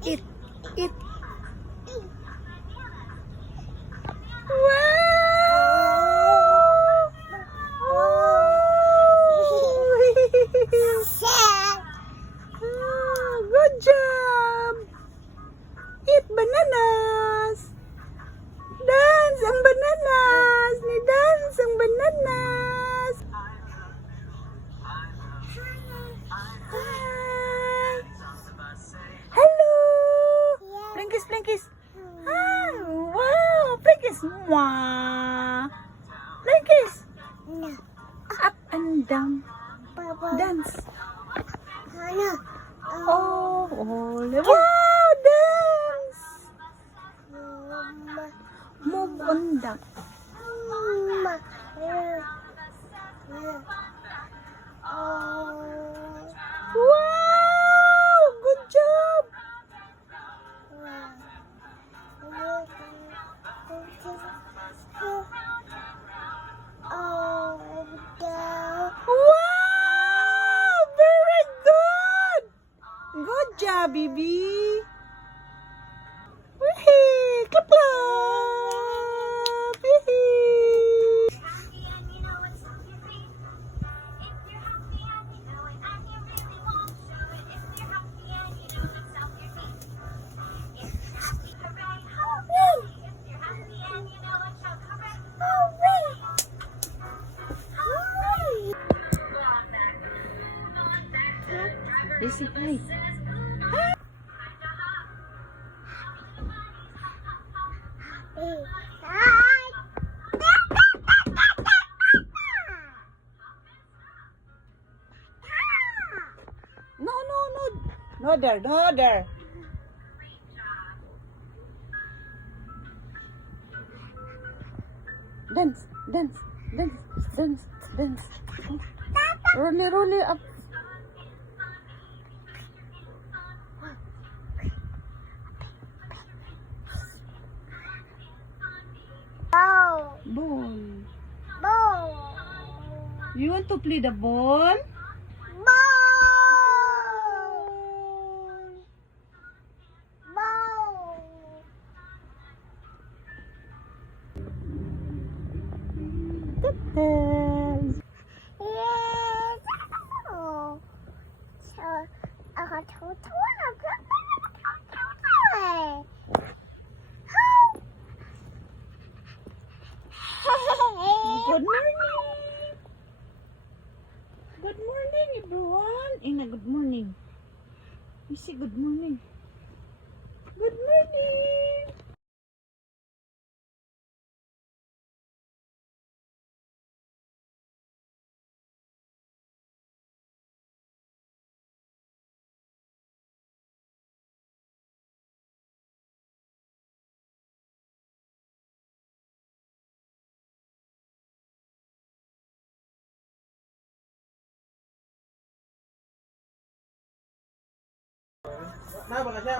Eat. Eat. Wow! Good job! Eat bananas! Dance ang bananas! Ni dance ang bananas! Hi! Hello! Plinkis, plinkis! Ah, wow! Plinkis! Mwah! Plinkis! Up and down. Dance. Oh, wow! Dance! Move on down. Wow! Good job! Wow! Very good! Good job, baby! Wee! Clap, clap! Wee! Daisy, hi. No, no, no. No there, no there. Dance, dance, dance, dance, dance. Roll it, roll it up. Ball. You want to play the ball? Good morning! Good morning, everyone! Ina, good morning. You say good morning. Good morning! Nah, baka siya.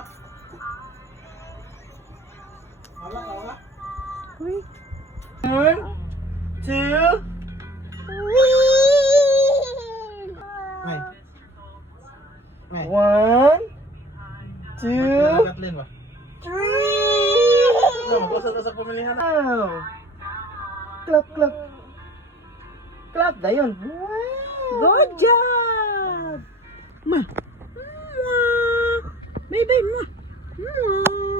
Wala. Uy. 1, 2. Ay. 1, 2, 3. No, basta sa pamilihan na. Clap, clap. Clap na yun. Good job! Ma. Mwah. Bye-bye, mwah. Mwah.